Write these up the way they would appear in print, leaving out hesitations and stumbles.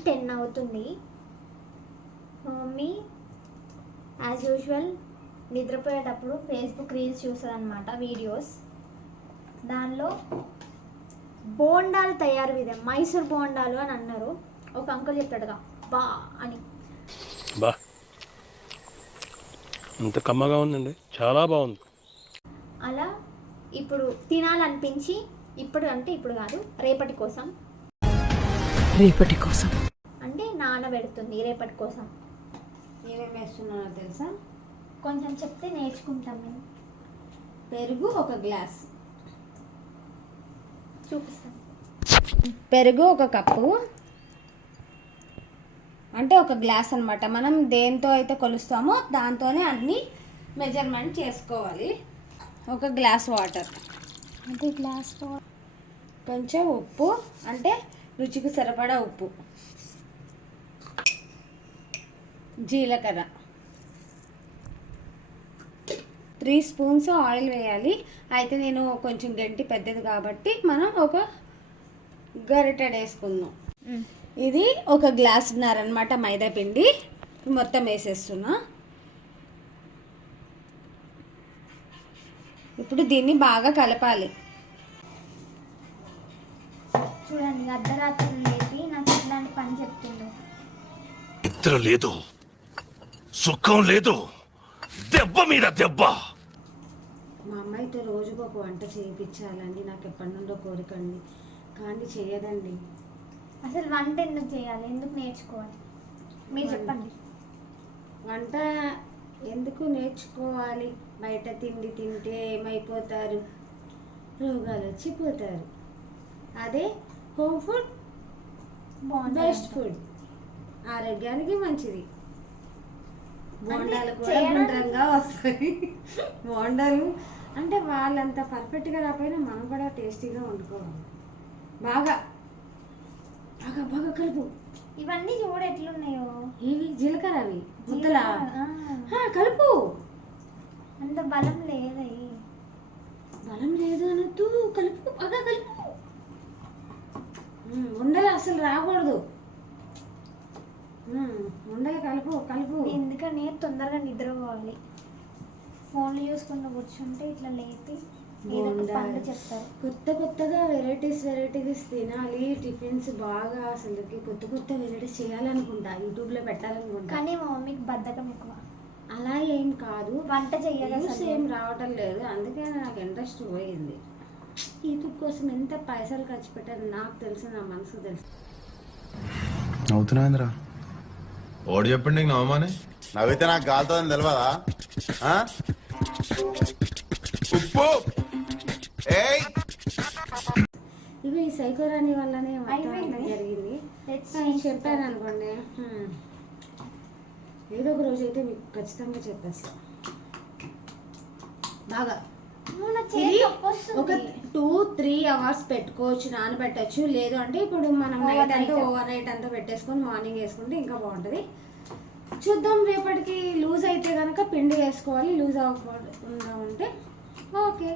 1:10 అవుతుంది. Mummy as usual నిద్రపోయేటప్పుడు Facebook reels చూస్తుంది అనమాట, వీడియోస్. దానిలో బోండాలు తయారు విధానం, మైసూర్ బోండాలు అని అన్నారు. ఒక అంకుల్ చెప్పాడుగా బా అని. బా ఇంత కమ్మగా ఉందండి, చాలా బాగుంది. అలా ఇప్పుడు తినాలనిపించి, ఇప్పుడు అంటే ఇప్పుడు కాదు, రేపటి కోసం అంటే నానబెడుతుంది రేపటి కోసం. ఏమేమి వేస్తున్నానో తెలుసా? కొంచెం చెప్తే నేర్చుకుంటాం మేము. పెరుగు 1 గ్లాస్, చూపిస్తాం. పెరుగు 1 కప్పు, అంటే 1 గ్లాస్ అనమాట. మనం దేంతో అయితే కొలుస్తామో దాంతోనే అన్ని మెజర్మెంట్ చేసుకోవాలి. 1 గ్లాస్ వాటర్, అంటే గ్లాస్ కొంచెం ఉప్పు, అంటే రుచికి సరిపడా ఉప్పు, జీలకర్ర, 3 స్పూన్స్ ఆయిల్ వేయాలి. అయితే నేను కొంచెం గంటి పెద్దది కాబట్టి మనం 1 గరిటెడు వేసుకుందాం. ఇది 1 గ్లాసున్నర అనమాట మైదా పిండి. మొత్తం వేసేస్తున్నా. ఇప్పుడు దీన్ని బాగా కలపాలి. చూడండి, అర్ధరాత్రి లేపి నాకు ఇట్లాంటి పని చెప్తుండు. నిద్ర లేదు, సుఖం లేదు, దెబ్బ మీద దెబ్బ. మా అమ్మాయితో రోజుకు 1 వంట చేయించాలండి, నాకు ఎప్పటి నుండో కోరికండి, కానీ చేయదండి. అసలు వంట ఎందుకు చేయాలి, ఎందుకు నేర్చుకోవాలి మీరు చెప్పండి. వంట ఎందుకు నేర్చుకోవాలి? బయట తిండి తింటే ఏమైపోతారు, రోగాలు వచ్చిపోతారు. అదే హోమ్ ఫుడ్ బెస్ట్ ఫుడ్, ఆరోగ్యానికి మంచిది. బోండాలు కూడా గుండ్రంగా వస్తాయి. బోండాలు అంటే వాళ్ళంత పర్ఫెక్ట్గా రాకపోయినా మనం కూడా టేస్టీగా వండుకోవాలి. బాగా బాగా బాగా కలుపు. ఇవన్నీ చూడు ఎట్లున్నాయో. ఇవి జీలకర్ర, అవి ముద్దలా కలుపు. అంత బలం లేదై. బలం లేదు అనొద్దు, కలుపు, బాగా కలుపు. ఉండలు అసలు రాకూడదు. ఉండలు కలుపు కలుపు. ఎందుకని తొందరగా నిద్రపోవాలి. ఫోన్లు చూసుకుంటూ కూర్చుంటే ఇట్లా లేపి పండు చెప్తారు. కొత్తగా వెరైటీస్ తినాలి. టిఫిన్స్ బాగా అసలు కొత్త వెరైటీస్ చేయాలనుకుంటా, యూట్యూబ్లో పెట్టాలనుకుంటా. కానీ మా మమ్మీకి బద్ధకం ఎక్కువ. అలా ఏం కాదు, వంట చెయ్యాలి ఏం రావటం లేదు, అందుకే నాకు ఇంట్రెస్ట్ పోయింది. యూట్యూబ్ కోసం ఎంత పైసలు ఖర్చు పెట్టారు నాకు తెలుసు, నా మనసుకు తెలుసు. అవుతున్నాయిందిరా ఓడి చెప్పండి నీకు నవ్వమని. నవ్వితే నాకు గాలుతుందని తెలియదా? ఉప్పు ఇవి ఈ సైకోరాని వల్లనే జరిగింది. చెప్పాను అనుకోండి, ఏదో ఒక రోజు అయితే మీకు ఖచ్చితంగా చెప్పేస్తా. బాగా ఒక 2-3 అవర్స్ పెట్టుకోవచ్చు, నానబెట్టచ్చు. లేదు అంటే ఇప్పుడు మనం నైట్ అంతా ఓవర్ నైట్ అంతా పెట్టేసుకొని మార్నింగ్ వేసుకుంటే ఇంకా బాగుంటుంది. చూద్దాం, రేపటికి లూజ్ అయితే కనుక పిండి వేసుకోవాలి, లూజ్ అవ్వకుండా ఉంటే ఓకే.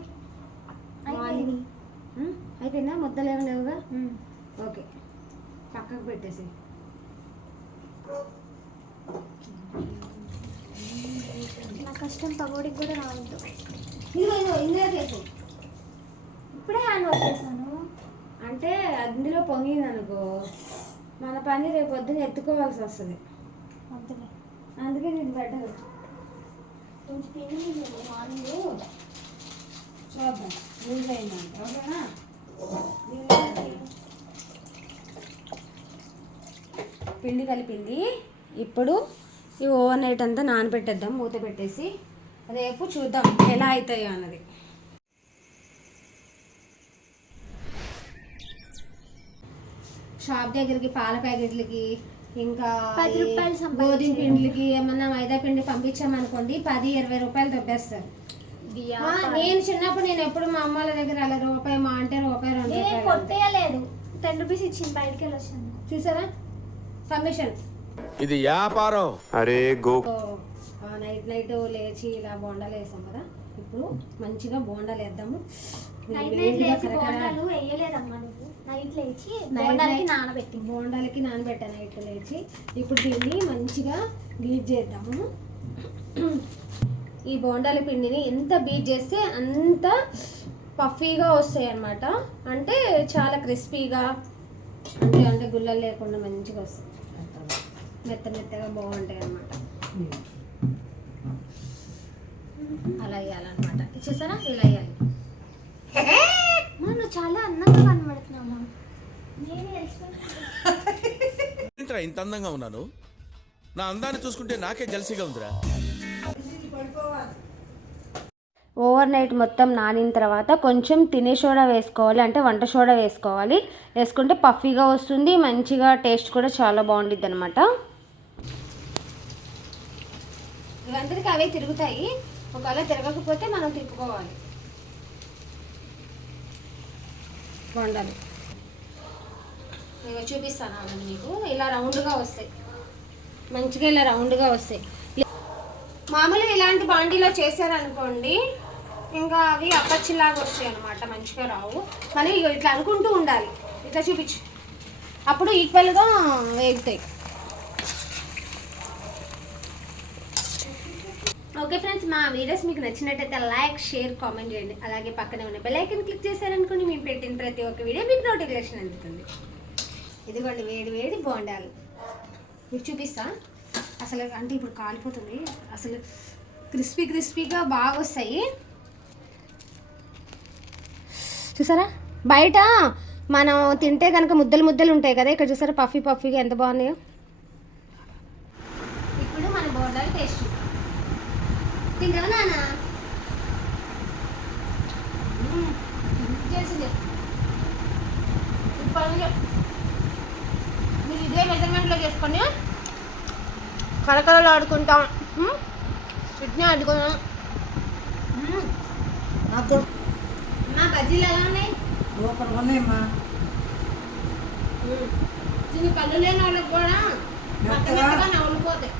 మార్నింగ్ అయిపోయిందా? ముద్దలు ఏమి లేవుగా? ఓకే, పక్కకు పెట్టేసి. నా కష్టం పగోడికి కూడా రావద్దు. ఇందులో చేసు. ఇప్పుడే హ్యాండ్ వాష్ చేశాను. అంటే అందులో పొంగింది అనుకో, మన పని రేపు పొద్దున ఎత్తుకోవాల్సి వస్తుంది. వద్దులే, అందుకే నేను బెటర్. కొంచెం పిండి మార్నింగ్ చూద్దాం లూజ్ అయిందంటే, ఓకేనా? పిండి కలిపింది. ఇప్పుడు ఈ ఓవర్ నైట్ అంతా నానబెట్టేద్దాం, మూత పెట్టేసి. రేపు చూద్దాం ఎలా అవుతాయో అన్నది. షాప్ దగ్గరికి పాల ప్యాకెట్లకి ఇంకా 10 రూపాయలు గోధుమ పిండికి ఏమన్నా మైదా పిండి పంపించామనుకోండి, 10-20 రూపాయలు దొబ్బేస్తారు. నేను చిన్నప్పుడు నేను ఎప్పుడు మా అమ్మాల దగ్గర అలా రూపాయి మా అంటే రూపాయి 2 రూపాయలు కొట్టేయలేదు, 10 రూపీస్ ఇచ్చింది, బయటకి వెళ్ళి వచ్చాను. చూసారా కమిషన్. ఇది వ్యాపారం. అరే గో నైట్ లేచి ఇలా బోండాలు వేసాం కదా, ఇప్పుడు మంచిగా బోండాలు వేద్దాము. నైట్ వేడిగా లేచి కరకర బోండాలు వేయలేదమ్మా నువ్వు. నైట్ లేచి నైట్ బోండాలకి నానబెట్టి బోండాలకి నానబెట్టాను నైట్ లేచి. ఇప్పుడు దీన్ని మంచిగా బీట్ చేద్దాము. ఈ బోండాల పిండిని ఎంత బీట్ చేస్తే అంత పఫీగా వస్తాయి అన్నమాట. అంటే చాలా క్రిస్పీగా అంటే గుల్లలు లేకుండా మంచిగా వస్తాయి, మెత్తగా బాగుంటాయి అన్నమాట. అలా వేయాలన్నమాట. చూసారా ఇలా వేయాలి. నువ్వు చాలా అందంగా కనబడుతున్నామా. ఏంట్రా ఇంత అందంగా ఉన్నాను? నా అందాన్ని చూసుకుంటే నాకే జలసిగా ఉందిరా. ఓవర్ నైట్ మొత్తం నానిన తర్వాత కొంచెం తినే సోడా వేసుకోవాలి, అంటే వంట సోడా వేసుకోవాలి. వేసుకుంటే పఫీగా వస్తుంది, మంచిగా టేస్ట్ కూడా చాలా బాగుంటుంది అనమాట. ఇవంతటికి అవే తిరుగుతాయి, ఒకవేళ తిరగకపోతే మనం తిప్పుకోవాలి. బోండాలు ఇక చూపిస్తాను అవి మీకు. ఇలా రౌండ్గా వస్తాయి, మంచిగా ఇలా రౌండ్గా వస్తాయి. మామూలుగా ఇలాంటి బాండీలో చేశారనుకోండి ఇంకా అవి అప్పచ్చిలాగా వస్తాయి అనమాట, మంచిగా రావు. కానీ ఇట్లా అనుకుంటూ ఉండాలి, ఇట్లా చూపించు, అప్పుడు ఈక్వల్గా వేగుతాయి. ఓకే ఫ్రెండ్స్, మా వీడియోస్ మీకు నచ్చినట్టయితే లైక్, షేర్, కామెంట్ చేయండి. అలాగే పక్కనే ఉన్న బెల్ ఐకాన్ క్లిక్ చేశారనుకోండి, మేము పెట్టిన ప్రతి ఒక్క వీడియో మీకు నోటిఫికేషన్ అందుతుంది. ఇదిగోండి వేడి వేడి బోండాలు మీకు చూపిస్తా. అసలు అంటే ఇప్పుడు కాలిపోతుంది, అసలు క్రిస్పీగా బాగా వస్తాయి. చూసారా, బయట మనం తింటే కనుక ముద్దలు ఉంటాయి కదా, ఇక్కడ చూసారా పఫీగా ఎంత బాగున్నాయో. ఇప్పుడు మన బోండాలు టేస్ట్ తింటావా నాన్న? చేసింది మీరు ఇదే మెజర్మెంట్లో చేసుకొని కరకరలు ఆడుకుంటాం, ఇట్నే ఆడుకున్నాం. మా బజ్జీలు ఎలా ఉన్నాయి? దీని కళ్ళు లేని వాళ్ళకి కూడా మెత్తగా నవ్వులిపోతాయి.